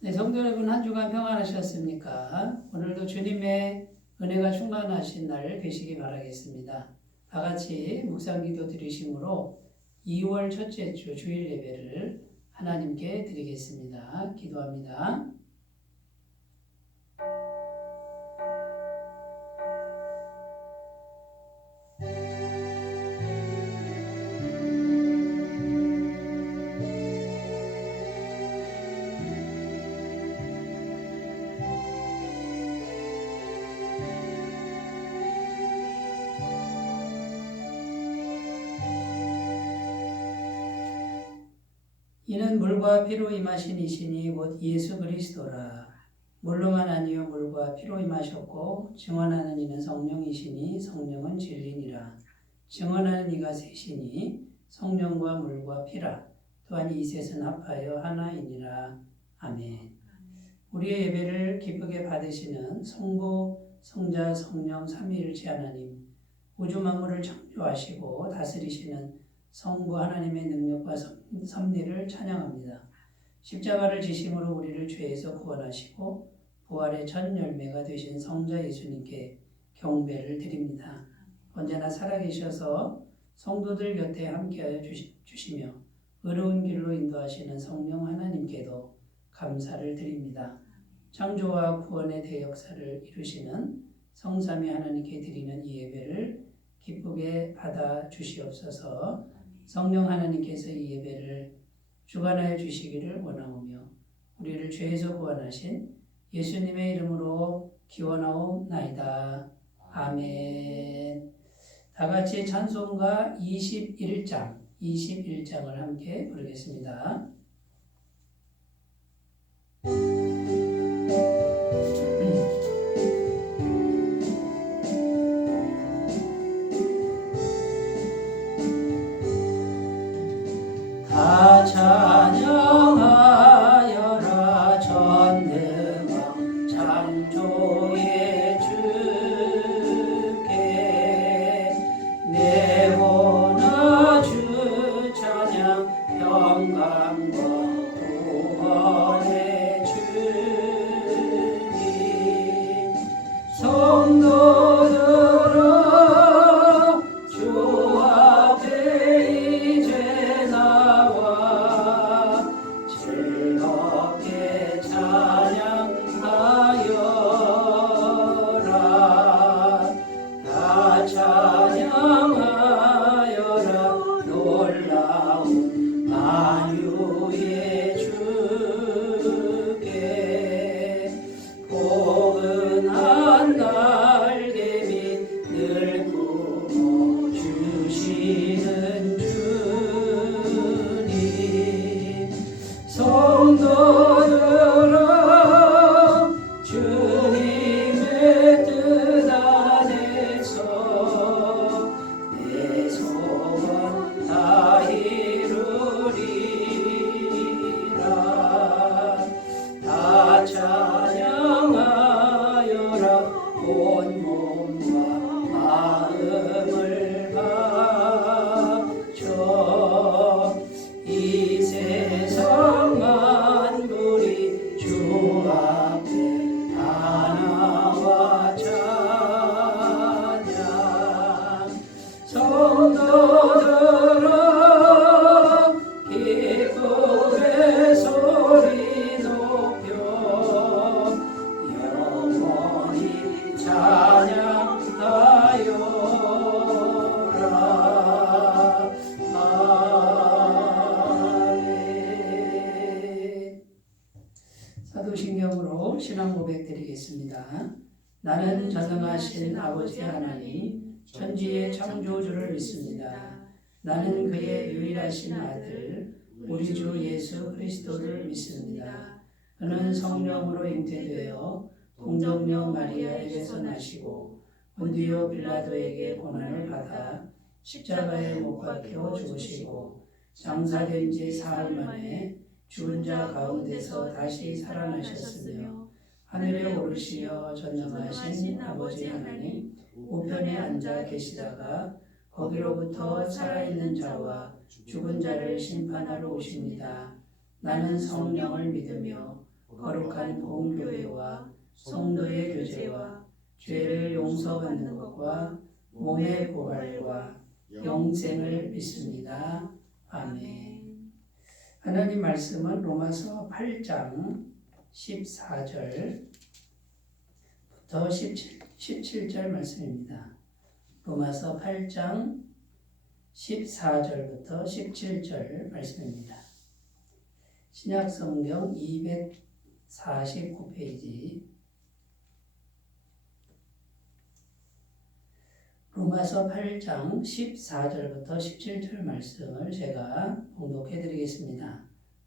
네, 성도 여러분 한 주간 평안하셨습니까? 오늘도 주님의 은혜가 충만하신 날 되시기 바라겠습니다. 다 같이 묵상기도 드리심으로 2월 첫째 주 주일 예배를 하나님께 드리겠습니다. 기도합니다. 이는 물과 피로 임하신 이시니 곧 예수 그리스도라. 물로만 아니요 물과 피로 임하셨고 증언하는 이는 성령이시니 성령은 진리니라. 증언하는 이가 셋이니 성령과 물과 피라. 또한 이 셋은 합하여 하나이니라. 아멘. 우리의 예배를 기쁘게 받으시는 성부, 성자, 성령 삼위일체 하나님, 우주 만물을 창조하시고 다스리시는 성부 하나님의 능력과 섭리를 찬양합니다. 십자가를 지심으로 우리를 죄에서 구원하시고 부활의 첫 열매가 되신 성자 예수님께 경배를 드립니다. 언제나 살아계셔서 성도들 곁에 함께하여 주시며 의로운 길로 인도하시는 성령 하나님께도 감사를 드립니다. 창조와 구원의 대역사를 이루시는 성삼위 하나님께 드리는 이 예배를 기쁘게 받아 주시옵소서. 성령 하나님께서 이 예배를 주관하여 주시기를 원하오며 우리를 죄에서 구원하신 예수님의 이름으로 기원하옵나이다. 아멘. 다 같이 찬송가 21장을 함께 부르겠습니다. 다 찬양하여라 전능왕 창조의 주께 내오나 주 찬양 평강과 구원의 주님 성도들아 주 앞에 이제 나와 즐겁게 찬양하여라. 다 찬양하여라. 놀라운 만유의 주께 포근한 날개 밑 늘 품어 주시는 주님 성도들아 주님의 뜻 안에서 내 소원 다 이루리라. 다 찬양하여라. 온 몸과 마음을 바쳐 이 세상 만물이 주 앞에 다 나와 찬양 성도들아 기쁨의 소리 높여 영원히 찬양하여라. 아멘. 사도신경으로 신앙 고백 드리겠습니다. 나는 전능하신 아버지 하나님 천지의 창조주를 믿습니다. 나는 그의 유일하신 아들 우리 주 예수 그리스도를 믿습니다. 그는 성령으로 잉태되어 동정녀 마리아에게서 나시고 본디오 빌라도에게 고난을 받아 십자가에 못 박혀 죽으시고 장사된 지 사흘 만에 죽은 자 가운데서 다시 살아나셨으며 하늘에 오르시어 전능하신 아버지 하나님 우편에 앉아 계시다가 거기로부터 살아있는 자와 죽은 자를 심판하러 오십니다. 나는 성령을 믿으며 거룩한 공교회와 성도의 교제와 죄를 용서받는 것과 몸의 부활과 영생을 믿습니다. 아멘. 하나님 말씀은 로마서 8장 14절부터 17절 말씀입니다. 로마서 8장 14절부터 17절 말씀입니다. 신약성경 249페이지 로마서 8장 14절부터 17절 말씀을 제가 봉독해 드리겠습니다.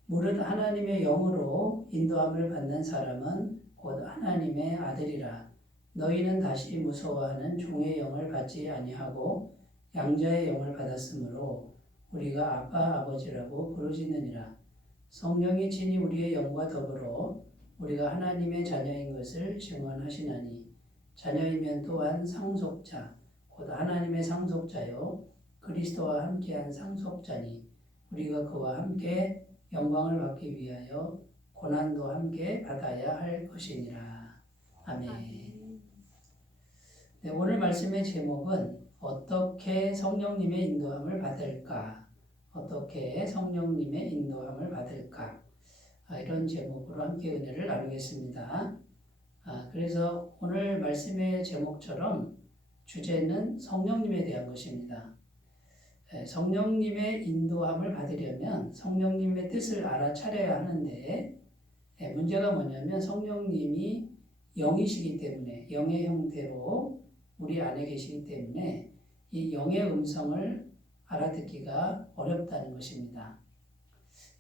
무릇 하나님의 영으로 인도함을 받는 사람은 곧 하나님의 아들이라. 너희는 다시 무서워하는 종의 영을 받지 아니하고 양자의 영을 받았으므로 우리가 아빠 아버지라고 부르짖느니라. 성령이 친히 우리의 영과 더불어 우리가 하나님의 자녀인 것을 증언하시나니 자녀이면 또한 상속자 곧 하나님의 상속자요 그리스도와 함께한 상속자니 우리가 그와 함께 영광을 받기 위하여 고난도 함께 받아야 할 것이니라. 아멘. 네, 오늘 말씀의 제목은 어떻게 성령님의 인도함을 받을까? 어떻게 성령님의 인도함을 받을까? 이런 제목으로 함께 은혜를 나누겠습니다. 그래서 오늘 말씀의 제목처럼 주제는 성령님에 대한 것입니다. 성령님의 인도함을 받으려면 성령님의 뜻을 알아차려야 하는데 문제가 뭐냐면 성령님이 영이시기 때문에 영의 형태로 우리 안에 계시기 때문에 이 영의 음성을 알아듣기가 어렵다는 것입니다.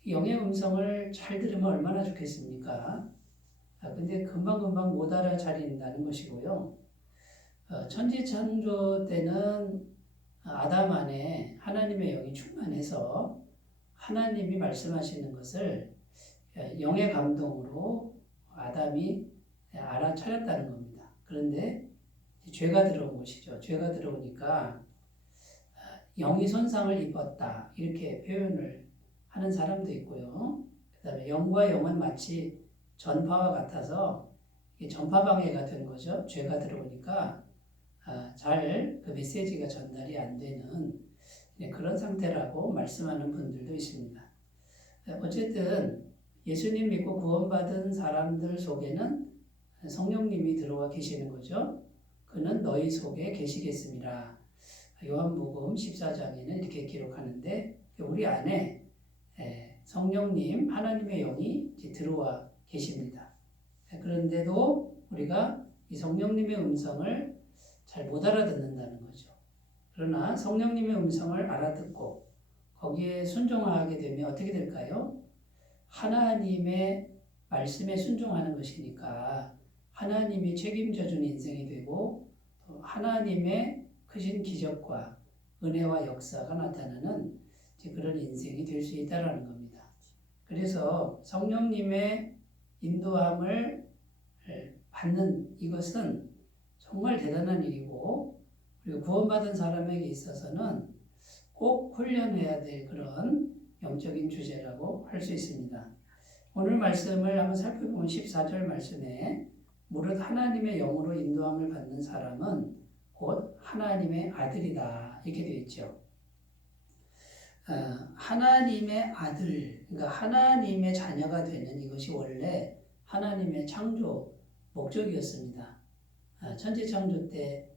영의 음성을 잘 들으면 얼마나 좋겠습니까? 근데 금방금방 못 알아차린다는 것이고요. 천지창조 때는 아담 안에 하나님의 영이 충만해서 하나님이 말씀하시는 것을 영의 감동으로 아담이 알아차렸다는 겁니다. 그런데 죄가 들어온 것이죠. 죄가 들어오니까 영이 손상을 입었다 이렇게 표현을 하는 사람도 있고요. 그 다음에 영과 영은 마치 전파와 같아서 전파방해가 된 거죠. 죄가 들어오니까 잘 그 메시지가 전달이 안 되는 그런 상태라고 말씀하는 분들도 있습니다. 어쨌든 예수님 믿고 구원받은 사람들 속에는 성령님이 들어와 계시는 거죠. 그는 너희 속에 계시겠습니다. 요한복음 14장에는 이렇게 기록하는데 우리 안에 성령님 하나님의 영이 들어와 계십니다. 그런데도 우리가 이 성령님의 음성을 잘 못 알아듣는다는 거죠. 그러나 성령님의 음성을 알아듣고 거기에 순종하게 되면 어떻게 될까요? 하나님의 말씀에 순종하는 것이니까 하나님이 책임져 준 인생이 되고 또 하나님의 크신 기적과 은혜와 역사가 나타나는 그런 인생이 될 수 있다는 겁니다. 그래서 성령님의 인도함을 받는 이것은 정말 대단한 일이고 그리고 구원받은 사람에게 있어서는 꼭 훈련해야 될 그런 영적인 주제라고 할 수 있습니다. 오늘 말씀을 한번 살펴보면 14절 말씀에 무릇 하나님의 영으로 인도함을 받는 사람은 곧 하나님의 아들이다 이렇게 되어 있죠. 하나님의 아들, 그러니까 하나님의 자녀가 되는 이것이 원래 하나님의 창조 목적이었습니다. 천지창조 때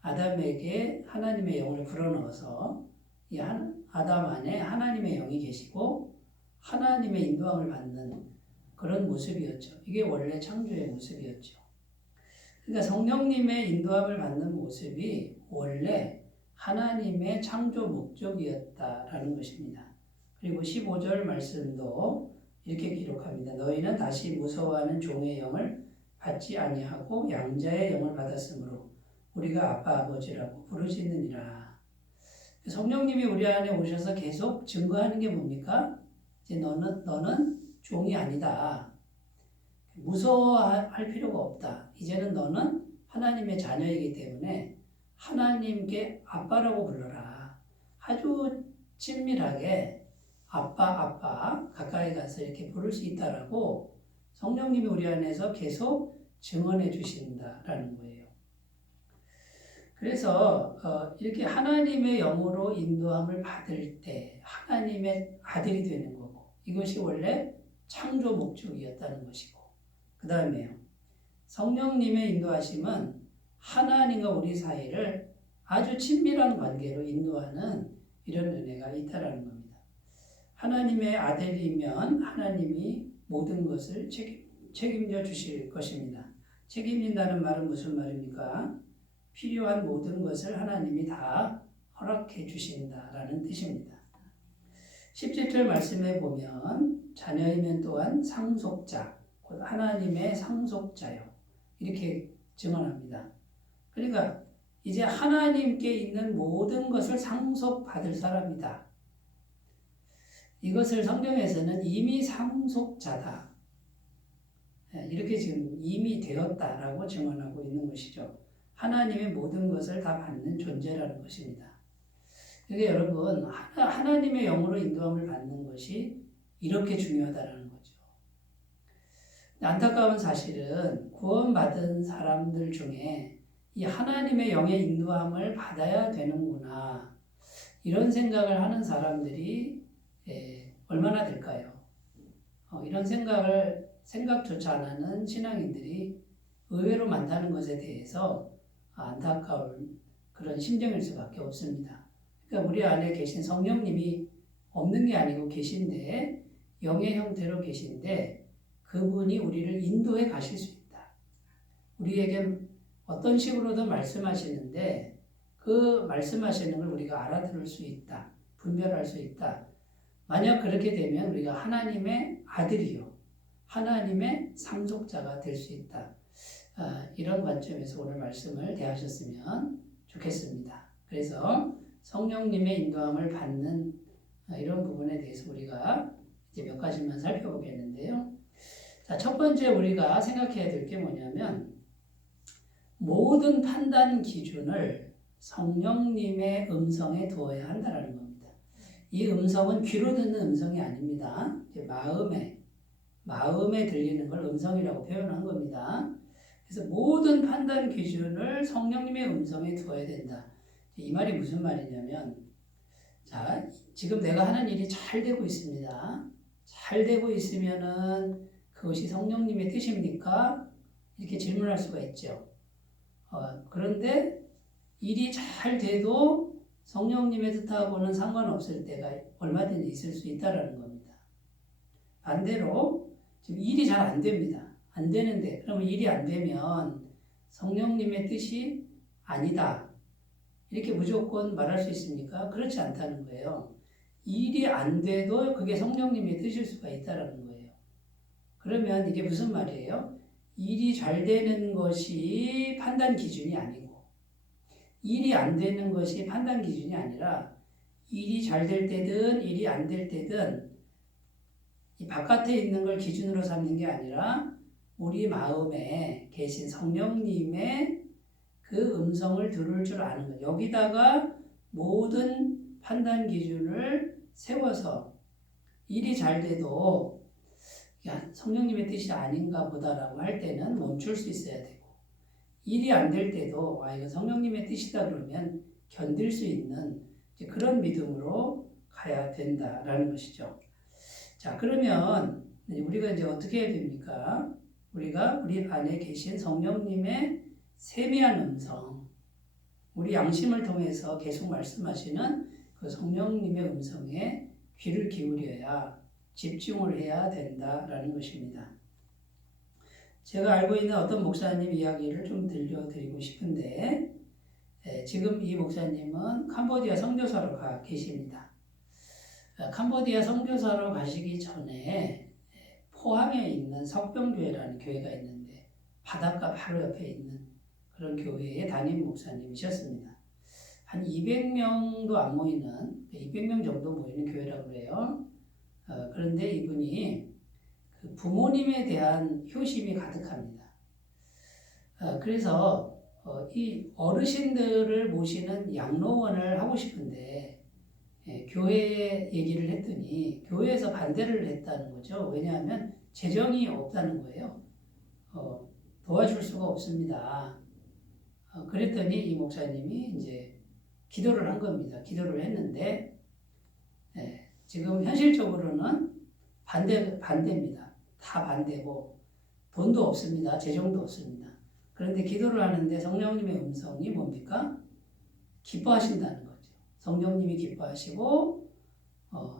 아담에게 하나님의 영을 불어넣어서 이 아담 안에 하나님의 영이 계시고 하나님의 인도함을 받는 그런 모습이었죠. 이게 원래 창조의 모습이었죠. 그러니까 성령님의 인도함을 받는 모습이 원래 하나님의 창조 목적이었다라는 것입니다. 그리고 15절 말씀도 이렇게 기록합니다. 너희는 다시 무서워하는 종의 영을 받지 아니하고 양자의 영을 받았으므로 우리가 아빠 아버지라고 부르짖느니라. 성령님이 우리 안에 오셔서 계속 증거하는 게 뭡니까? 이제 너는 종이 아니다. 무서워할 필요가 없다. 이제는 너는 하나님의 자녀이기 때문에 하나님께 아빠라고 불러라. 아주 친밀하게 아빠 가까이 가서 이렇게 부를 수 있다라고 성령님이 우리 안에서 계속 증언해 주신다라는 거예요. 그래서 이렇게 하나님의 영으로 인도함을 받을 때 하나님의 아들이 되는 거고, 이것이 원래 창조 목적이었다는 것이고, 그 다음에요, 성령님의 인도하심은 하나님과 우리 사이를 아주 친밀한 관계로 인도하는 이런 은혜가 있다라는 겁니다. 하나님의 아들이면 하나님이 모든 것을 책임져 주실 것입니다. 책임진다는 말은 무슨 말입니까? 필요한 모든 것을 하나님이 다 허락해 주신다라는 뜻입니다. 17절 말씀에 보면 자녀이면 또한 상속자, 곧 하나님의 상속자요, 이렇게 증언합니다. 그러니까 이제 하나님께 있는 모든 것을 상속받을 사람이다. 이것을 성경에서는 이미 상속자다, 이렇게 지금 이미 되었다라고 증언하고 있는 것이죠. 하나님의 모든 것을 다 받는 존재라는 것입니다. 그러니까 여러분, 하나님의 영으로 인도함을 받는 것이 이렇게 중요하다는 거죠. 안타까운 사실은 구원받은 사람들 중에 이 하나님의 영의 인도함을 받아야 되는구나, 이런 생각을 하는 사람들이 얼마나 될까요? 이런 생각조차 안 하는 신앙인들이 의외로 많다는 것에 대해서 안타까운 그런 심정일 수밖에 없습니다. 그러니까 우리 안에 계신 성령님이 없는 게 아니고 계신데, 영의 형태로 계신데 그분이 우리를 인도해 가실 수 있다. 우리에게 어떤 식으로든 말씀하시는데 그 말씀하시는 걸 우리가 알아들을 수 있다. 분별할 수 있다. 만약 그렇게 되면 우리가 하나님의 아들이요, 하나님의 상속자가 될 수 있다. 이런 관점에서 오늘 말씀을 대하셨으면 좋겠습니다. 그래서 성령님의 인도함을 받는 이런 부분에 대해서 우리가 이제 몇 가지만 살펴보겠는데요. 자, 첫 번째 우리가 생각해야 될 게 뭐냐면, 모든 판단 기준을 성령님의 음성에 두어야 한다는 겁니다. 이 음성은 귀로 듣는 음성이 아닙니다. 마음에 들리는 걸 음성이라고 표현한 겁니다. 그래서 모든 판단 기준을 성령님의 음성에 두어야 된다. 이 말이 무슨 말이냐면, 자, 지금 내가 하는 일이 잘 되고 있습니다. 잘 되고 있으면은 그것이 성령님의 뜻입니까? 이렇게 질문할 수가 있죠. 그런데 일이 잘 돼도 성령님의 뜻하고는 상관없을 때가 얼마든지 있을 수 있다는 겁니다. 반대로 지금 일이 잘 안 됩니다. 안 되는데, 그러면 일이 안 되면 성령님의 뜻이 아니다, 이렇게 무조건 말할 수 있습니까? 그렇지 않다는 거예요. 일이 안 돼도 그게 성령님의 뜻일 수가 있다는 거예요. 그러면 이게 무슨 말이에요? 일이 잘 되는 것이 판단 기준이 아니고, 일이 안 되는 것이 판단 기준이 아니라, 일이 잘 될 때든 일이 안 될 때든 이 바깥에 있는 걸 기준으로 삼는 게 아니라 우리 마음에 계신 성령님의 그 음성을 들을 줄 아는 것, 여기다가 모든 판단 기준을 세워서 일이 잘 돼도 야, 성령님의 뜻이 아닌가 보다라고 할 때는 멈출 수 있어야 되고, 일이 안 될 때도 이거 성령님의 뜻이다 그러면 견딜 수 있는 그런 믿음으로 가야 된다라는 것이죠. 자, 그러면 우리가 이제 어떻게 해야 됩니까? 우리가 우리 안에 계신 성령님의 세미한 음성, 우리 양심을 통해서 계속 말씀하시는 그 성령님의 음성에 귀를 기울여야, 집중을 해야 된다라는 것입니다. 제가 알고 있는 어떤 목사님 이야기를 좀 들려드리고 싶은데, 지금 이 목사님은 캄보디아 선교사로 가 계십니다. 캄보디아 선교사로 가시기 전에 포항에 있는 석병교회라는 교회가 있는데, 바닷가 바로 옆에 있는 그런 교회의 담임 목사님이셨습니다. 한 200명도 안 모이는, 200명 정도 모이는 교회라고 그래요. 그런데 이분이 그 부모님에 대한 효심이 가득합니다. 그래서 이 어르신들을 모시는 양로원을 하고 싶은데 교회 얘기를 했더니 교회에서 반대를 했다는 거죠. 왜냐하면 재정이 없다는 거예요. 도와줄 수가 없습니다. 그랬더니 이 목사님이 이제 기도를 한 겁니다. 기도를 했는데 지금 현실적으로는 반대입니다. 다 반대고 돈도 없습니다. 재정도 없습니다. 그런데 기도를 하는데 성령님의 음성이 뭡니까? 기뻐하신다는 거죠. 성령님이 기뻐하시고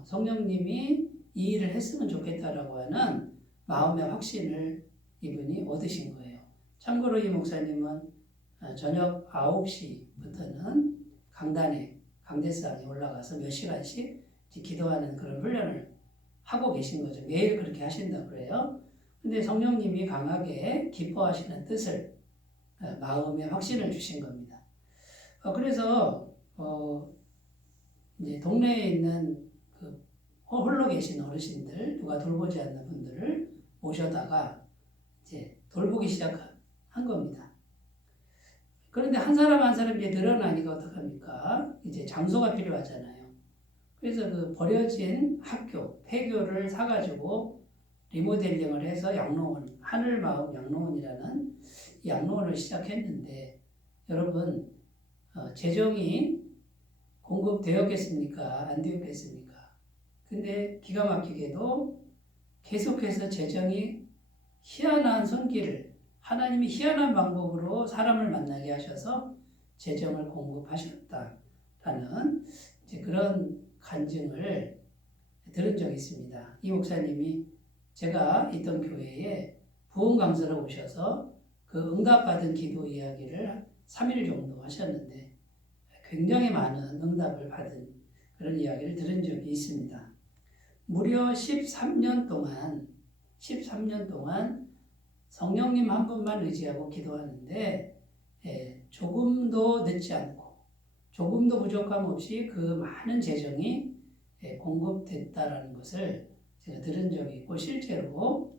성령님이 이 일을 했으면 좋겠다라고 하는 마음의 확신을 이분이 얻으신 거예요. 참고로 이 목사님은 저녁 9시부터는 강대상에 올라가서 몇 시간씩 기도하는 그런 훈련을 하고 계신 거죠. 매일 그렇게 하신다고 그래요. 근데 성령님이 강하게 기뻐하시는 뜻을 마음의 확신을 주신 겁니다. 그래서 이제 동네에 있는 그 홀로 계신 어르신들, 누가 돌보지 않는 분들을 모셔다가 이제 돌보기 시작한 겁니다. 그런데 한 사람 한 사람 이제 늘어나니까 어떡합니까? 이제 장소가 필요하잖아요. 그래서 그 버려진 학교, 폐교를 사가지고 리모델링을 해서 양로원, 하늘마을 양로원이라는 양로원을 시작했는데 여러분 재정이 공급되었겠습니까? 안 되었겠습니까? 근데 기가 막히게도 계속해서 재정이 희한한 손길을 하나님이 희한한 방법으로 사람을 만나게 하셔서 재정을 공급하셨다라는 이제 그런 간증을 들은 적이 있습니다. 이 목사님이 제가 있던 교회에 부흥 강사로 오셔서 그 응답받은 기도 이야기를 3일 정도 하셨는데 굉장히 많은 응답을 받은 그런 이야기를 들은 적이 있습니다. 무려 13년 동안 성령님 한 분만 의지하고 기도하는데 조금도 늦지 않고 조금도 부족함 없이 그 많은 재정이 공급됐다라는 것을 제가 들은 적이 있고 실제로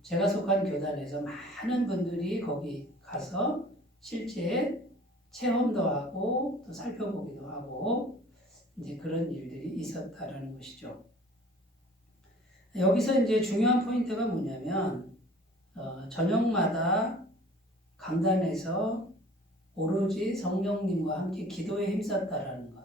제가 속한 교단에서 많은 분들이 거기 가서 실제 체험도 하고 또 살펴보기도 하고 이제 그런 일들이 있었다라는 것이죠. 여기서 이제 중요한 포인트가 뭐냐면 저녁마다 강단에서 오로지 성령님과 함께 기도에 힘썼다라는 것.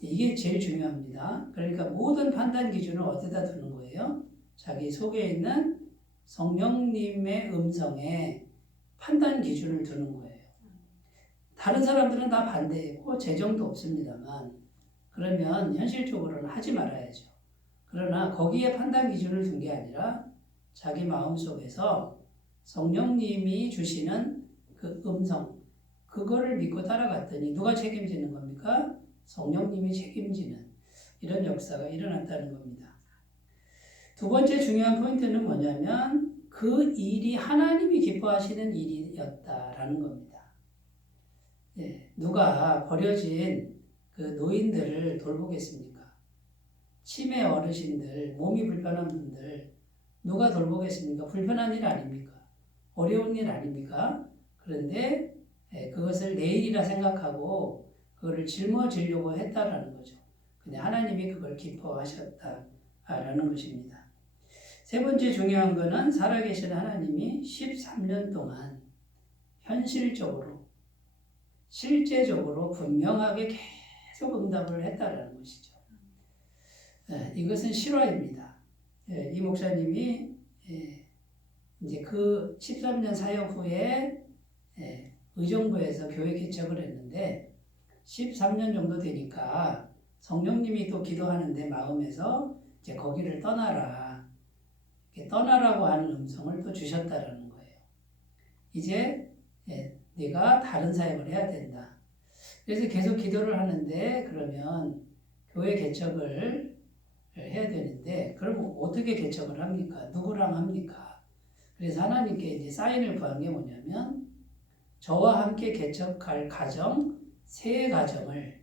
이게 제일 중요합니다. 그러니까 모든 판단 기준을 어디다 두는 거예요? 자기 속에 있는 성령님의 음성에 판단 기준을 두는 거예요. 다른 사람들은 다 반대했고 재정도 없습니다만 그러면 현실적으로는 하지 말아야죠. 그러나 거기에 판단 기준을 둔 게 아니라 자기 마음속에서 성령님이 주시는 그 음성 그거를 믿고 따라갔더니 누가 책임지는 겁니까? 성령님이 책임지는 이런 역사가 일어났다는 겁니다. 두 번째 중요한 포인트는 뭐냐면 그 일이 하나님이 기뻐하시는 일이었다라는 겁니다. 누가 버려진 그 노인들을 돌보겠습니까? 치매 어르신들, 몸이 불편한 분들 누가 돌보겠습니까? 불편한 일 아닙니까? 어려운 일 아닙니까? 그런데 그것을 내 일이라 생각하고 그거를 짊어지려고 했다라는 거죠. 근데 하나님이 그걸 기뻐하셨다라는 것입니다. 세 번째 중요한 거는 살아계신 하나님이 13년 동안 현실적으로 실제적으로 분명하게 계속 응답을 했다라는 것이죠. 이것은 실화입니다. 이 목사님이 이제 그 13년 사역 후에 의정부에서 교회 개척을 했는데 13년 정도 되니까 성령님이 또 기도하는데 마음에서 이제 거기를 떠나라고 하는 음성을 또 주셨다라는 거예요. 이제 네가 다른 사역을 해야 된다. 그래서 계속 기도를 하는데 그러면 교회 개척을 해야 되는데 그럼 어떻게 개척을 합니까? 누구랑 합니까? 그래서 하나님께 이제 사인을 구한 게 뭐냐면 저와 함께 개척할 가정, 세 가정을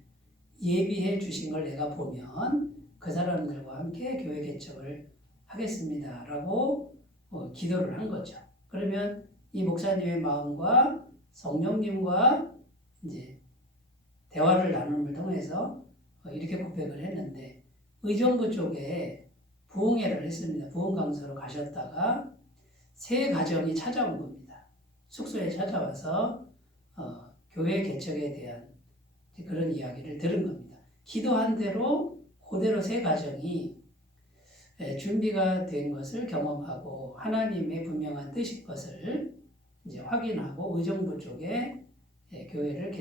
예비해 주신 걸 내가 보면 그 사람들과 함께 교회 개척을 하겠습니다. 라고 기도를 한 거죠. 그러면 이 목사님의 마음과 성령님과 이제 대화를 나눔을 통해서 이렇게 고백을 했는데 의정부 쪽에 부흥회를 했습니다. 부흥 강사로 가셨다가 세 가정이 찾아온 겁니다. 숙소에 찾아와서 교회 개척에 대한 그런 이야기를 들은 겁니다. 기도한 대로 그대로 세 가정이 준비가 된 것을 경험하고 하나님의 분명한 뜻인 것을 이제 확인하고 의정부 쪽에 교회를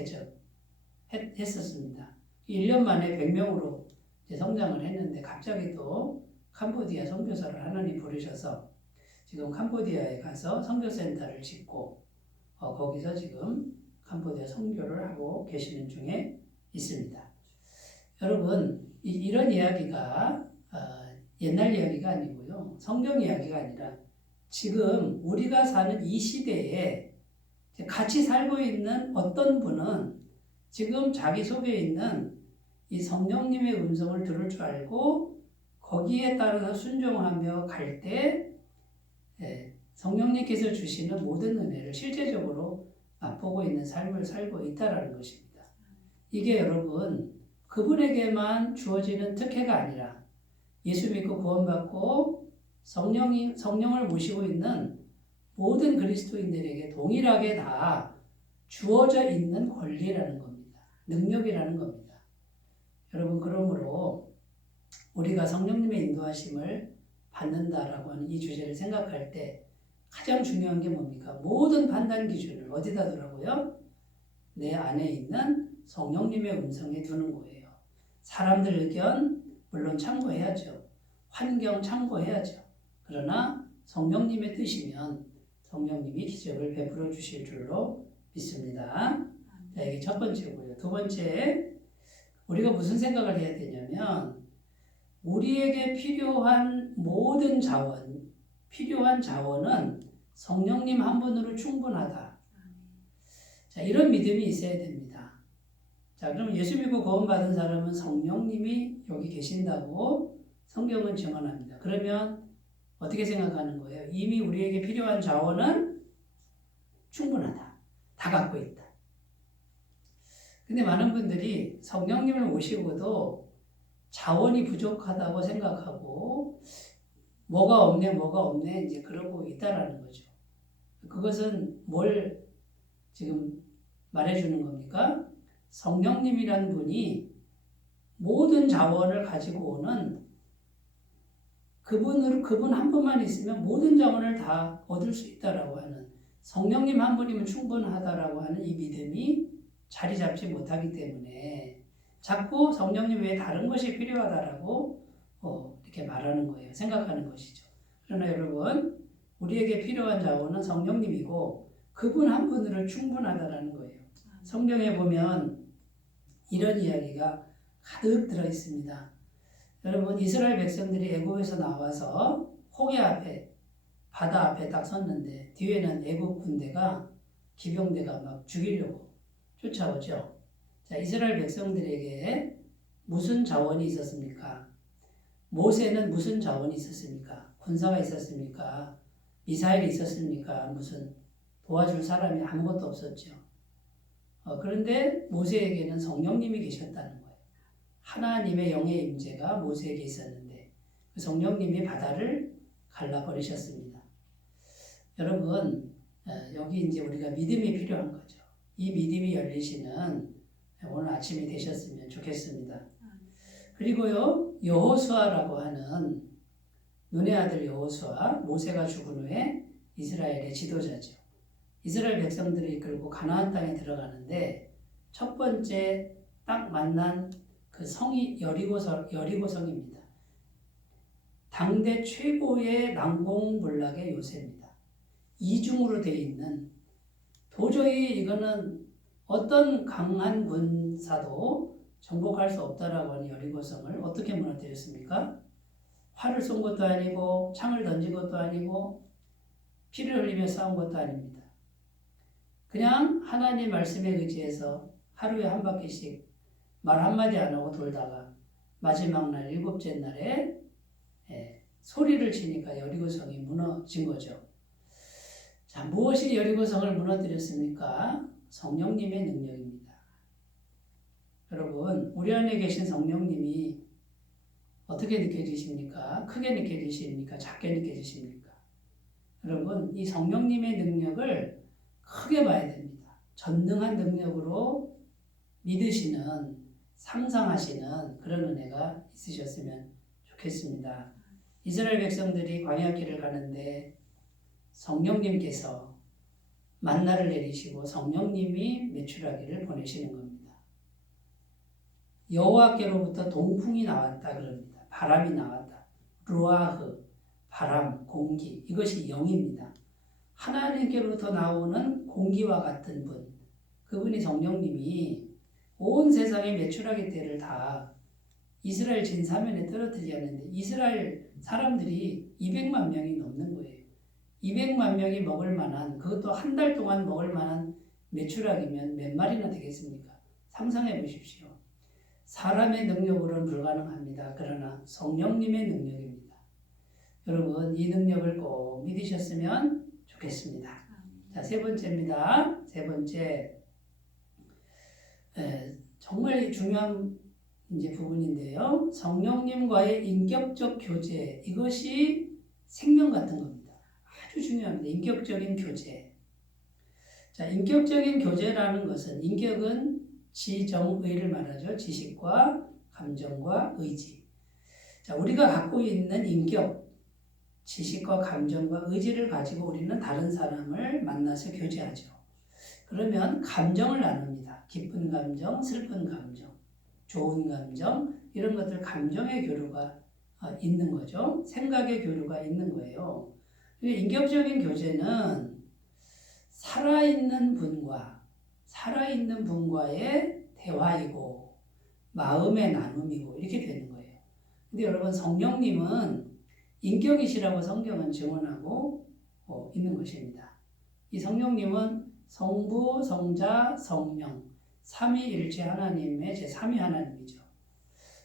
개척했었습니다. 1년 만에 100명으로 성장을 했는데 갑자기 또 캄보디아 선교사를 하나님 부르셔서 지금 캄보디아에 가서 선교센터를 짓고 거기서 지금 캄보디아 선교를 하고 계시는 중에 있습니다. 여러분 이런 이야기가 옛날 이야기가 아니고요. 성경 이야기가 아니라 지금 우리가 사는 이 시대에 같이 살고 있는 어떤 분은 지금 자기 속에 있는 이 성령님의 음성을 들을 줄 알고 거기에 따라서 순종하며 갈 때 성령님께서 주시는 모든 은혜를 실제적으로 맛보고 있는 삶을 살고 있다는 것입니다. 이게 여러분 그분에게만 주어지는 특혜가 아니라 예수 믿고 구원받고 성령을 모시고 있는 모든 그리스도인들에게 동일하게 다 주어져 있는 권리라는 겁니다. 능력이라는 겁니다. 여러분 그러므로 우리가 성령님의 인도하심을 받는다라고 하는 이 주제를 생각할 때 가장 중요한 게 뭡니까? 모든 판단 기준을 어디다 두라고요? 내 안에 있는 성령님의 음성에 두는 거예요. 사람들 의견 물론 참고해야죠. 환경 참고해야죠. 그러나 성령님의 뜻이면 성령님이 기적을 베풀어 주실 줄로 믿습니다. 자, 이게 첫 번째고요. 두 번째, 우리가 무슨 생각을 해야 되냐면 우리에게 필요한 모든 자원, 필요한 자원은 성령님 한 분으로 충분하다. 자, 이런 믿음이 있어야 됩니다. 자, 그럼 예수 믿고 구원받은 사람은 성령님이 여기 계신다고 성경은 증언합니다. 그러면 어떻게 생각하는 거예요? 이미 우리에게 필요한 자원은 충분하다. 다 갖고 있다. 근데 많은 분들이 성령님을 모시고도 자원이 부족하다고 생각하고 뭐가 없네 이제 그러고 있다라는 거죠. 그것은 뭘 지금 말해주는 겁니까? 성령님이란 분이 모든 자원을 가지고 오는 그분 한 분만 있으면 모든 자원을 다 얻을 수 있다라고 하는 성령님 한 분이면 충분하다라고 하는 이 믿음이 자리 잡지 못하기 때문에 자꾸 성령님 외에 다른 것이 필요하다라고 이렇게 말하는 거예요. 생각하는 것이죠. 그러나 여러분 우리에게 필요한 자원은 성령님이고 그분 한 분으로 충분하다라는 거예요. 성경에 보면 이런 이야기가 가득 들어 있습니다. 여러분 이스라엘 백성들이 애굽에서 나와서 홍해 앞에 바다 앞에 딱 섰는데 뒤에는 애굽 군대가 기병대가 막 죽이려고 쫓아오죠. 자, 이스라엘 백성들에게 무슨 자원이 있었습니까? 모세는 무슨 자원이 있었습니까? 군사가 있었습니까? 미사일이 있었습니까? 무슨 도와줄 사람이 아무것도 없었죠. 그런데 모세에게는 성령님이 계셨다는 거예요. 하나님의 영의 임재가 모세에게 있었는데 그 성령님이 바다를 갈라버리셨습니다. 여러분 여기 이제 우리가 믿음이 필요한 거죠. 이 믿음이 열리시는 오늘 아침이 되셨으면 좋겠습니다. 그리고요 여호수아라고 하는 눈의 아들 여호수아 모세가 죽은 후에 이스라엘의 지도자죠. 이스라엘 백성들을 이끌고 가나안 땅에 들어가는데 첫 번째 딱 만난 그 성이 여리고성입니다. 당대 최고의 난공불락의 요새입니다. 이중으로 되어 있는 도저히 이거는 어떤 강한 군사도 정복할 수 없다라고 하는 여리고성을 어떻게 무너뜨렸습니까? 활을 쏜 것도 아니고 창을 던진 것도 아니고 피를 흘리며 싸운 것도 아닙니다. 그냥 하나님 말씀에 의지해서 하루에 한 바퀴씩 말 한마디 안 하고 돌다가 마지막 날 7째 날에 소리를 치니까 여리고성이 무너진 거죠. 자, 무엇이 여리고성을 무너뜨렸습니까? 성령님의 능력입니다. 여러분, 우리 안에 계신 성령님이 어떻게 느껴지십니까? 크게 느껴지십니까? 작게 느껴지십니까? 여러분, 이 성령님의 능력을 크게 봐야 됩니다. 전능한 능력으로 믿으시는, 상상하시는 그런 은혜가 있으셨으면 좋겠습니다. 이스라엘 백성들이 광야길을 가는데 성령님께서 만나를 내리시고 성령님이 메추라기를 보내시는 겁니다. 여호와께로부터 동풍이 나왔다 그럽니다. 바람이 나왔다. 루아흐, 바람, 공기, 이것이 영입니다. 하나님께로부터 나오는 공기와 같은 분, 그분이 성령님이 온 세상의 메추라기 떼를 다 이스라엘 진사면에 떨어뜨리었는데 이스라엘 사람들이 200만 명이 넘는 거예요. 200만 명이 먹을 만한, 그것도 한 달 동안 먹을 만한 메추라기면 몇 마리나 되겠습니까? 상상해 보십시오. 사람의 능력으로는 불가능합니다. 그러나 성령님의 능력입니다. 여러분, 이 능력을 꼭 믿으셨으면 좋겠습니다. 자, 세 번째입니다. 세 번째, 정말 중요한 이제 부분인데요. 성령님과의 인격적 교제, 이것이 생명 같은 겁니다. 아주 중요합니다. 인격적인 교제. 자, 인격적인 교제라는 것은, 인격은 지정의를 말하죠. 지식과 감정과 의지. 자, 우리가 갖고 있는 인격, 지식과 감정과 의지를 가지고 우리는 다른 사람을 만나서 교제하죠. 그러면 감정을 나눕니다. 기쁜 감정, 슬픈 감정, 좋은 감정, 이런 것들 감정의 교류가 있는 거죠. 생각의 교류가 있는 거예요. 인격적인 교제는 살아있는 분과의 대화이고 마음의 나눔이고 이렇게 되는 거예요. 근데 여러분, 성령님은 인격이시라고 성경은 증언하고 있는 것입니다. 이 성령님은 성부, 성자, 성령, 삼위일체 하나님의 제3위 하나님이죠.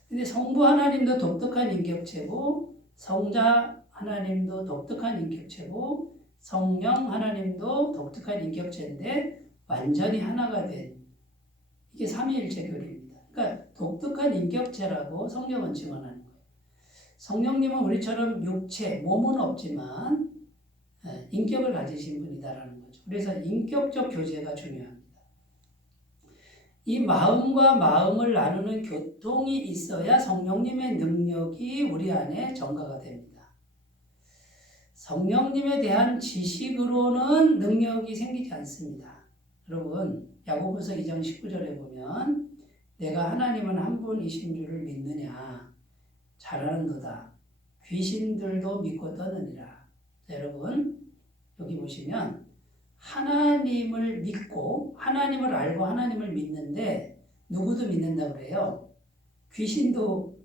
근데 성부 하나님도 독특한 인격체고 성자 하나님도 독특한 인격체고 성령 하나님도 독특한 인격체인데 완전히 하나가 된, 이게 삼위일체 교리입니다. 그러니까 독특한 인격체라고 성경은 증언하는 거예요. 성령님은 우리처럼 육체, 몸은 없지만 인격을 가지신 분이다라는 거죠. 그래서 인격적 교제가 중요합니다. 이 마음과 마음을 나누는 교통이 있어야 성령님의 능력이 우리 안에 전가가 됩니다. 성령님에 대한 지식으로는 능력이 생기지 않습니다. 여러분, 야고보서 2장 19절에 보면 내가 하나님은 한 분이신 줄을 믿느냐? 잘하는도다. 귀신들도 믿고 떠느니라. 자, 여러분, 여기 보시면 하나님을 믿고 하나님을 알고 하나님을 믿는데 누구도 믿는다고 그래요. 귀신도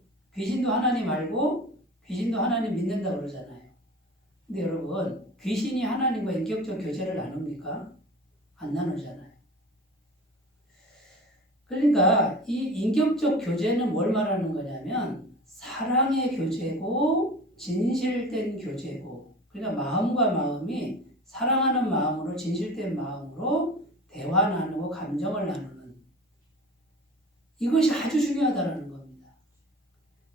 하나님 알고 귀신도 하나님 믿는다고 그러잖아요. 근데 여러분, 귀신이 하나님과 인격적 교제를 나눕니까? 안 나누잖아요. 그러니까 이 인격적 교제는 뭘 말하는 거냐면 사랑의 교제고 진실된 교제고, 그러니까 마음과 마음이 사랑하는 마음으로, 진실된 마음으로 대화 나누고 감정을 나누는, 이것이 아주 중요하다는 겁니다.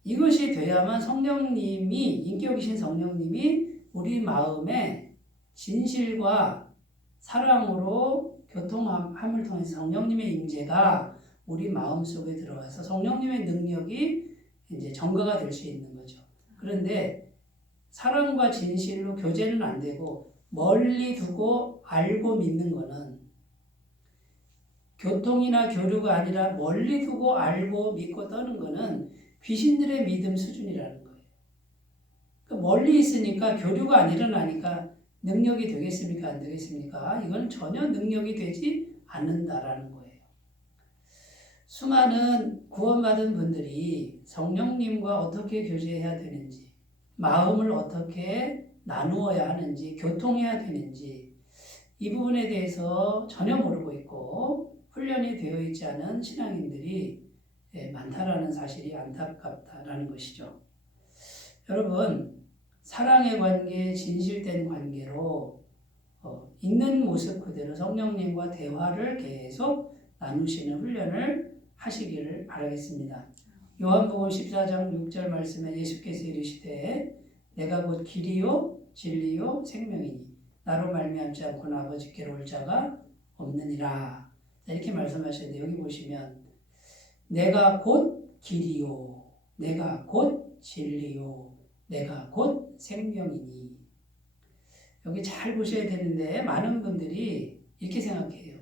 이것이 돼야만 성령님이, 인격이신 성령님이 우리 마음에 진실과 사랑으로 교통함을 통해서 성령님의 임재가 우리 마음 속에 들어와서 성령님의 능력이 이제 전가가 될 수 있는 거죠. 그런데 사랑과 진실로 교제는 안 되고 멀리 두고 알고 믿는 거는, 교통이나 교류가 아니라 멀리 두고 알고 믿고 떠는 거는 귀신들의 믿음 수준이라는 거예요. 그러니까 멀리 있으니까 교류가 안 일어나니까 능력이 되겠습니까? 안 되겠습니까? 이건 전혀 능력이 되지 않는다라는 거예요. 수많은 구원받은 분들이 성령님과 어떻게 교제해야 되는지, 마음을 어떻게 나누어야 하는지, 교통해야 되는지, 이 부분에 대해서 전혀 모르고 있고 훈련이 되어 있지 않은 신앙인들이 많다라는 사실이 안타깝다라는 것이죠. 여러분, 사랑의 관계, 진실된 관계로 있는 모습 그대로 성령님과 대화를 계속 나누시는 훈련을 하시기를 바라겠습니다. 요한복음 14장 6절 말씀에 예수께서 이르시되 내가 곧 길이요 진리요 생명이니 나로 말미암지 않고는 아버지께로 올 자가 없느니라. 이렇게 말씀하셨는데 여기 보시면 내가 곧 길이요 내가 곧 진리요 내가 곧 생명이니. 여기 잘 보셔야 되는데 많은 분들이 이렇게 생각해요.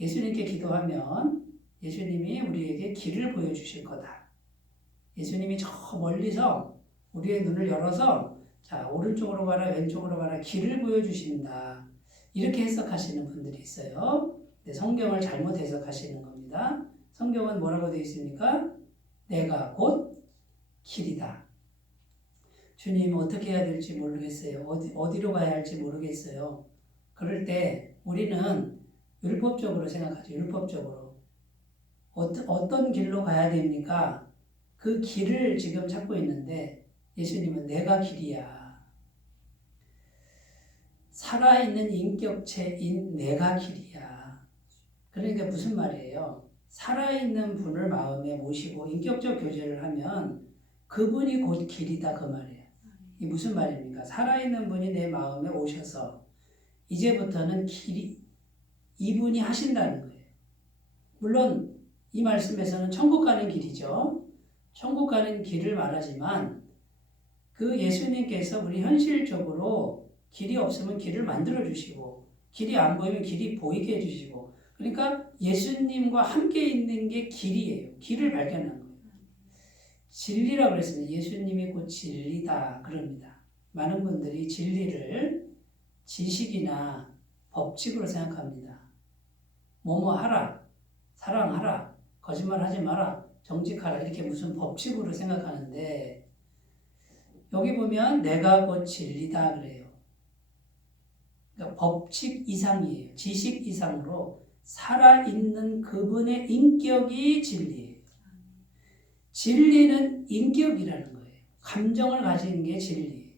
예수님께 기도하면 예수님이 우리에게 길을 보여주실 거다. 예수님이 저 멀리서 우리의 눈을 열어서 자 오른쪽으로 가라 왼쪽으로 가라 길을 보여주신다. 이렇게 해석하시는 분들이 있어요. 근데 성경을 잘못 해석하시는 겁니다. 성경은 뭐라고 되어 있습니까? 내가 곧 길이다. 주님 어떻게 해야 될지 모르겠어요. 어디로 가야 할지 모르겠어요. 그럴 때 우리는 율법적으로 생각하죠. 율법적으로. 어떤 길로 가야 됩니까? 그 길을 지금 찾고 있는데 예수님은 내가 길이야. 살아있는 인격체인 내가 길이야. 그러니까 무슨 말이에요? 살아있는 분을 마음에 모시고 인격적 교제를 하면 그분이 곧 길이다 그 말이에요. 이 무슨 말입니까? 살아있는 분이 내 마음에 오셔서 이제부터는 길이 이분이 하신다는 거예요. 물론 이 말씀에서는 천국 가는 길이죠. 천국 가는 길을 말하지만 그 예수님께서 우리 현실적으로 길이 없으면 길을 만들어 주시고 길이 안 보이면 길이 보이게 해주시고 그러니까 예수님과 함께 있는 게 길이에요. 길을 발견하는 거예요. 진리라고 그랬습니다. 예수님이 곧 진리다 그럽니다. 많은 분들이 진리를 지식이나 법칙으로 생각합니다. 뭐뭐 하라, 사랑하라, 거짓말하지 마라, 정직하라 이렇게 무슨 법칙으로 생각하는데 여기 보면 내가 곧 진리다 그래요. 그러니까 법칙 이상이에요. 지식 이상으로 살아있는 그분의 인격이 진리예요. 진리는 인격이라는 거예요. 감정을 가진 게 진리예요.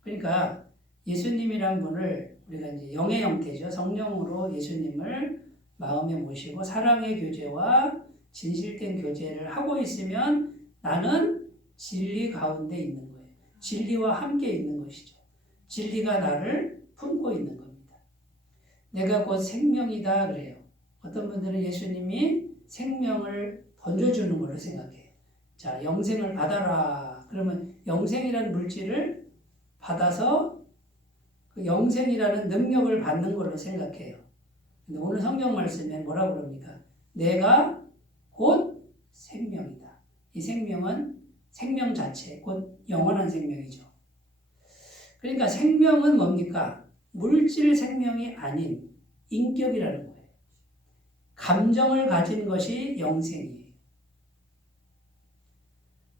그러니까 예수님이란 분을 우리가 이제 영의 형태죠. 성령으로 예수님을 마음에 모시고 사랑의 교제와 진실된 교제를 하고 있으면 나는 진리 가운데 있는 거예요. 진리와 함께 있는 것이죠. 진리가 나를 품고 있는 겁니다. 내가 곧 생명이다 그래요. 어떤 분들은 예수님이 생명을 던져주는 걸로 생각해요. 자, 영생을 받아라. 그러면 영생이라는 물질을 받아서 그 영생이라는 능력을 받는 걸로 생각해요. 근데 오늘 성경 말씀에 뭐라고 그럽니까? 내가 곧 생명이다. 이 생명은 생명 자체, 곧 영원한 생명이죠. 그러니까 생명은 뭡니까? 물질 생명이 아닌 인격이라는 거예요. 감정을 가진 것이 영생이에요.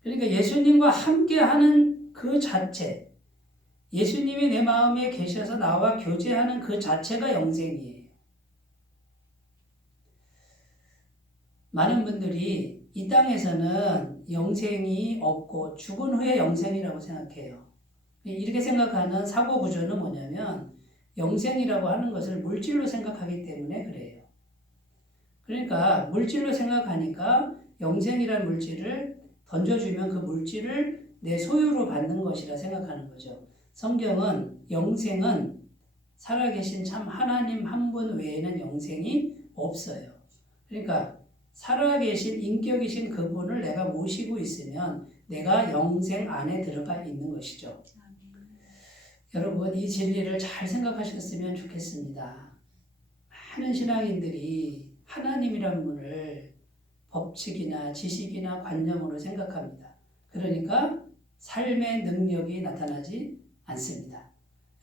그러니까 예수님과 함께하는 그 자체, 예수님이 내 마음에 계셔서 나와 교제하는 그 자체가 영생이에요. 많은 분들이 이 땅에서는 영생이 없고 죽은 후에 영생이라고 생각해요. 이렇게 생각하는 사고 구조는 뭐냐면 영생이라고 하는 것을 물질로 생각하기 때문에 그래요. 그러니까 물질로 생각하니까 영생이라는 물질을 던져주면 그 물질을 내 소유로 받는 것이라 생각하는 거죠. 성경은 영생은 살아계신 참 하나님 한 분 외에는 영생이 없어요. 그러니까 살아계신 인격이신 그분을 내가 모시고 있으면 내가 영생 안에 들어가 있는 것이죠. 여러분 이 진리를 잘 생각하셨으면 좋겠습니다. 많은 신앙인들이 하나님이란 분을 법칙이나 지식이나 관념으로 생각합니다. 그러니까 삶의 능력이 나타나지 않습니다.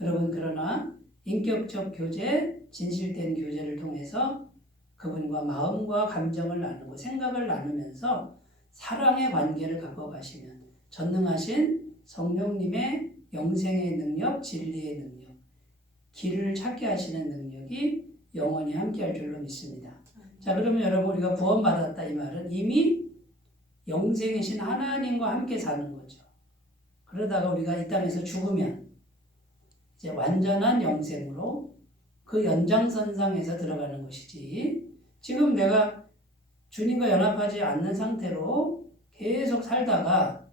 여러분 그러나 인격적 교제, 진실된 교제를 통해서 그분과 마음과 감정을 나누고 생각을 나누면서 사랑의 관계를 갖고 가시면 전능하신 성령님의 영생의 능력, 진리의 능력, 길을 찾게 하시는 능력이 영원히 함께할 줄로 믿습니다. 자, 그러면 여러분 우리가 구원받았다 이 말은 이미 영생이신 하나님과 함께 사는 거죠. 그러다가 우리가 이 땅에서 죽으면 이제 완전한 영생으로 그 연장선상에서 들어가는 것이지 지금 내가 주님과 연합하지 않는 상태로 계속 살다가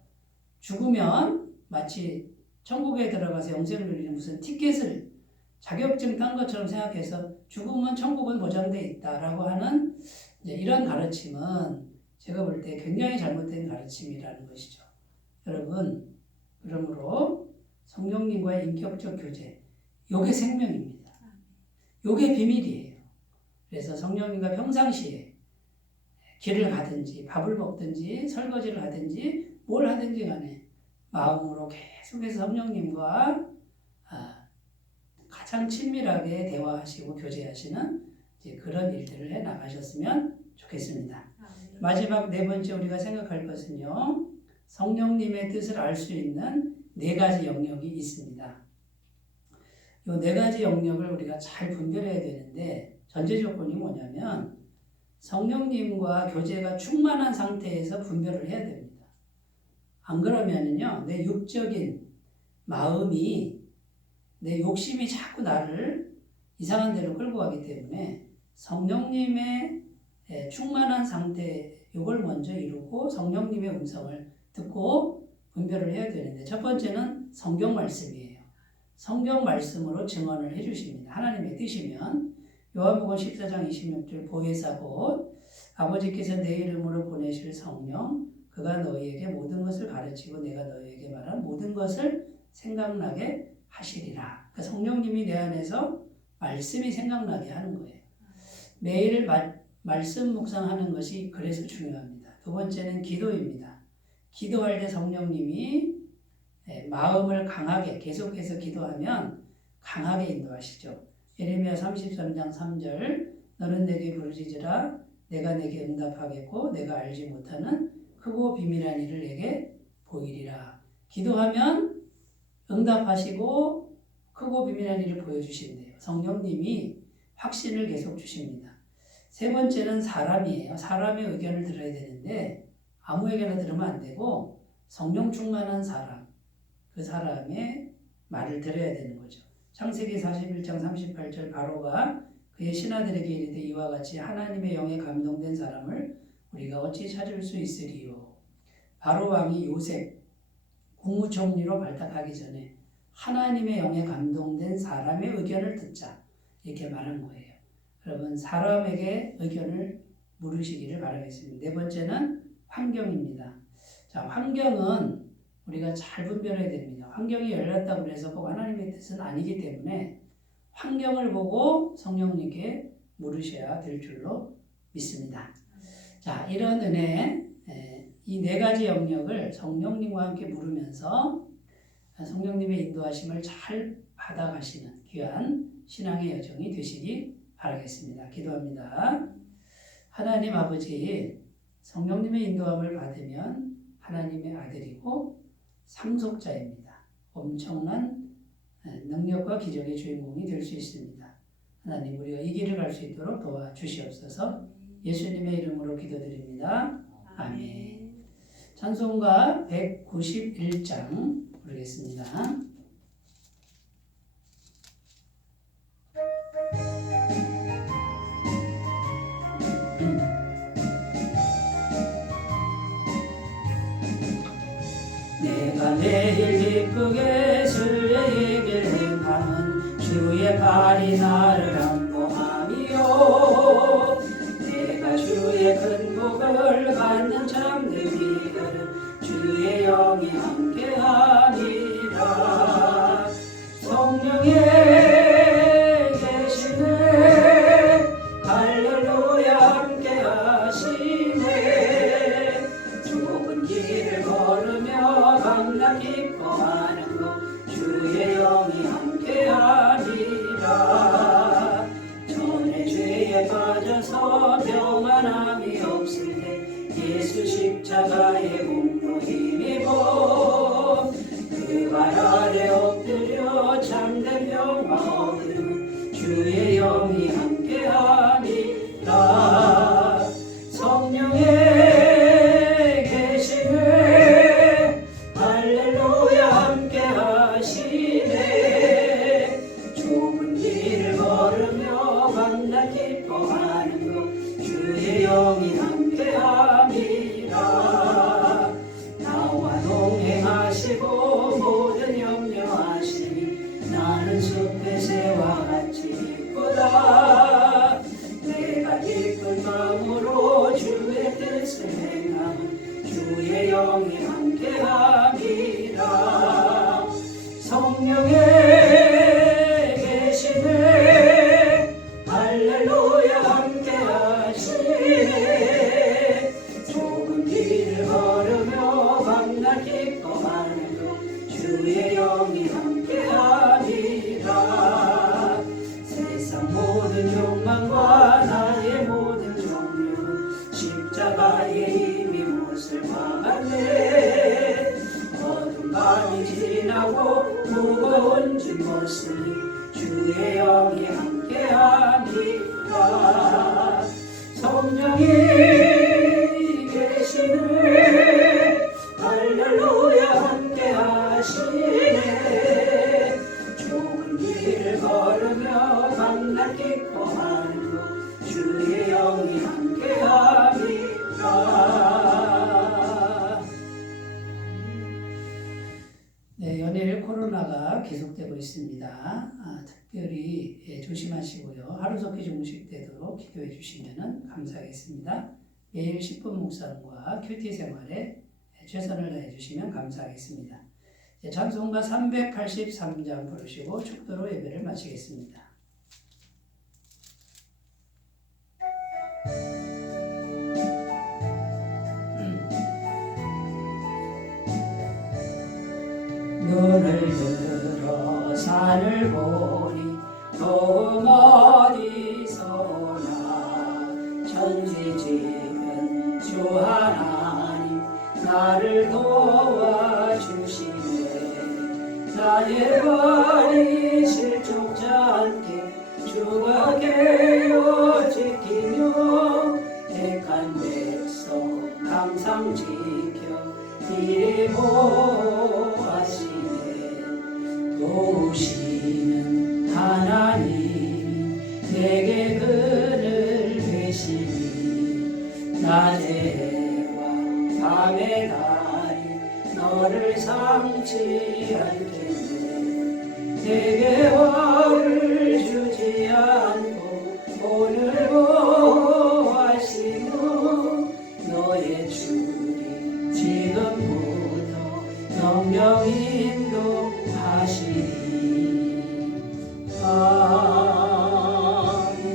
죽으면 마치 천국에 들어가서 영생을 누리는 무슨 티켓을 자격증 딴 것처럼 생각해서 죽으면 천국은 보장돼 있다라고 하는 이런 가르침은 제가 볼 때 굉장히 잘못된 가르침이라는 것이죠. 여러분, 그러므로 성령님과의 인격적 교제, 요게 생명입니다. 요게 비밀이에요. 그래서 성령님과 평상시에 길을 가든지 밥을 먹든지 설거지를 하든지 뭘 하든지 간에 마음으로 계속해서 성령님과 가장 친밀하게 대화하시고 교제하시는 그런 일들을 해 나가셨으면 좋겠습니다. 마지막 네 번째 우리가 생각할 것은요. 성령님의 뜻을 알 수 있는 네 가지 영역이 있습니다. 이 네 가지 영역을 우리가 잘 분별해야 되는데 전제 조건이 뭐냐면 성령님과 교제가 충만한 상태에서 분별을 해야 됩니다. 안 그러면은요, 내 육적인 마음이, 내 욕심이 자꾸 나를 이상한 데로 끌고 가기 때문에 성령님의 충만한 상태, 이걸 먼저 이루고 성령님의 음성을 듣고 분별을 해야 되는데 첫 번째는 성경 말씀이에요. 성경 말씀으로 증언을 해주십니다. 하나님의 뜻이면 요한복음 14장 26절 보혜사 곧 아버지께서 내 이름으로 보내실 성령 그가 너희에게 모든 것을 가르치고 내가 너희에게 말한 모든 것을 생각나게 하시리라. 그러니까 성령님이 내 안에서 말씀이 생각나게 하는 거예요. 매일 말씀 묵상하는 것이 그래서 중요합니다. 두 번째는 기도입니다. 기도할 때 성령님이 마음을 강하게 계속해서 기도하면 강하게 인도하시죠. 예레미야 33장 3절 너는 내게 부르짖으라 내가 내게 응답하겠고 내가 알지 못하는 크고 비밀한 일을 내게 보이리라. 기도하면 응답하시고 크고 비밀한 일을 보여주신대요. 성령님이 확신을 계속 주십니다. 세 번째는 사람이에요. 사람의 의견을 들어야 되는데 아무에게나 들으면 안 되고 성령 충만한 사람, 그 사람의 말을 들어야 되는 거죠. 창세기 41장 38절 바로가 그의 신하들에게 이르되 이와 같이 하나님의 영에 감동된 사람을 우리가 어찌 찾을 수 있으리요. 바로 왕이 요셉 국무총리로 발탁하기 전에 하나님의 영에 감동된 사람의 의견을 듣자 이렇게 말한 거예요. 여러분 사람에게 의견을 물으시기를 바라겠습니다. 네 번째는 환경입니다. 자, 환경은 우리가 잘 분별해야 됩니다. 환경이 열렸다고 해서 꼭 하나님의 뜻은 아니기 때문에 환경을 보고 성령님께 물으셔야 될 줄로 믿습니다. 자, 이런 은혜, 이 네 가지 영역을 성령님과 함께 물으면서 성령님의 인도하심을 잘 받아가시는 귀한 신앙의 여정이 되시기 바라겠습니다. 기도합니다. 하나님 아버지, 성령님의 인도함을 받으면 하나님의 아들이고 상속자입니다. 엄청난 능력과 기적의 주인공이 될 수 있습니다. 하나님 우리가 이 길을 갈 수 있도록 도와주시옵소서. 예수님의 이름으로 기도드립니다. 아멘. 찬송가 191장 부르겠습니다. 내가 매일 기쁘게 주의 길 행함은 주의 발이 나를 안보함이요 내가 주의 큰 복을 받는 참된 비결은 주의 영이 함께함이라 성령의 계시네 할렐루야 함께하시네 좁은 길을 걸으며 강남 기뻐하는 것 주의 영이 함께하리라 전에 죄에 빠져서 평안함이 없을 때 예수 십자가의 공로 힘입어 그 발 아래 엎드려 참된 평화 얻으면 주의 영이 함께함이라 성령의 계시네 할렐루야 함께하시네 좁은 길을 걸으며 성령의 계시네 할렐루야 함께하시네 좁은 길을 걸으며 밤낮 기뻐하는 것 주의 영이 함께하리라 세상 모든 욕망과 나의 모든 정욕은 십자가의 힘이 못을 막았네 어두운 밤이 지나고 무거운 짐 벗으니 주의 영이 함께하니까 성령이 계시네 할렐루야 함께하시네 좁은 길을 걸으며 밤낮 기뻐하는 것 주의 영이 함께하니까 네, 연일 코로나가 계속되고 있습니다. 특별히 조심하시고요. 하루속히 주무실 때도 기도해 주시면 감사하겠습니다. 매일 10분 묵상과 큐티 생활에 최선을 다해 주시면 감사하겠습니다. 찬송가 383장 부르시고 축도로 예배를 마치겠습니다. 눈을 들어 산을 보니 도움 어디서나 천지지은 주 하나님 나를 도와주시네 나의 발이 실족지 않게 주가 깨어 지키며 택한 백성 항상 지켜 이리 보아시네 도우시는 하나님이 내게 그늘 되시니 낮에와 밤의 달이 너를 삼지 않겠네 내게 화를 주지 않고 오늘 보아시고 너의 줄이 지금부터 영영 인도하시니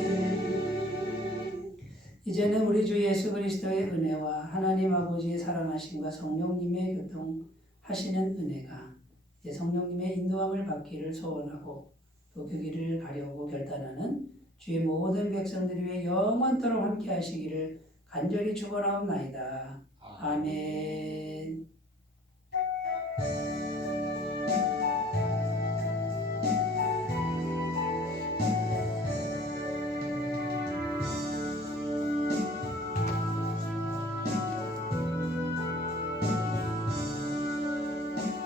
아멘. 이제는 우리 주 예수 그리스도의 은혜와 하나님 아버지의 사랑하심과 성령님의 교통하시는 은혜가 이제 성령님의 인도함을 받기를 소원하고 또 그 길을 가려고 결단하는 주의 모든 백성들이 위해 영원토록 함께 하시기를 간절히 축원하옵나이다. 아멘.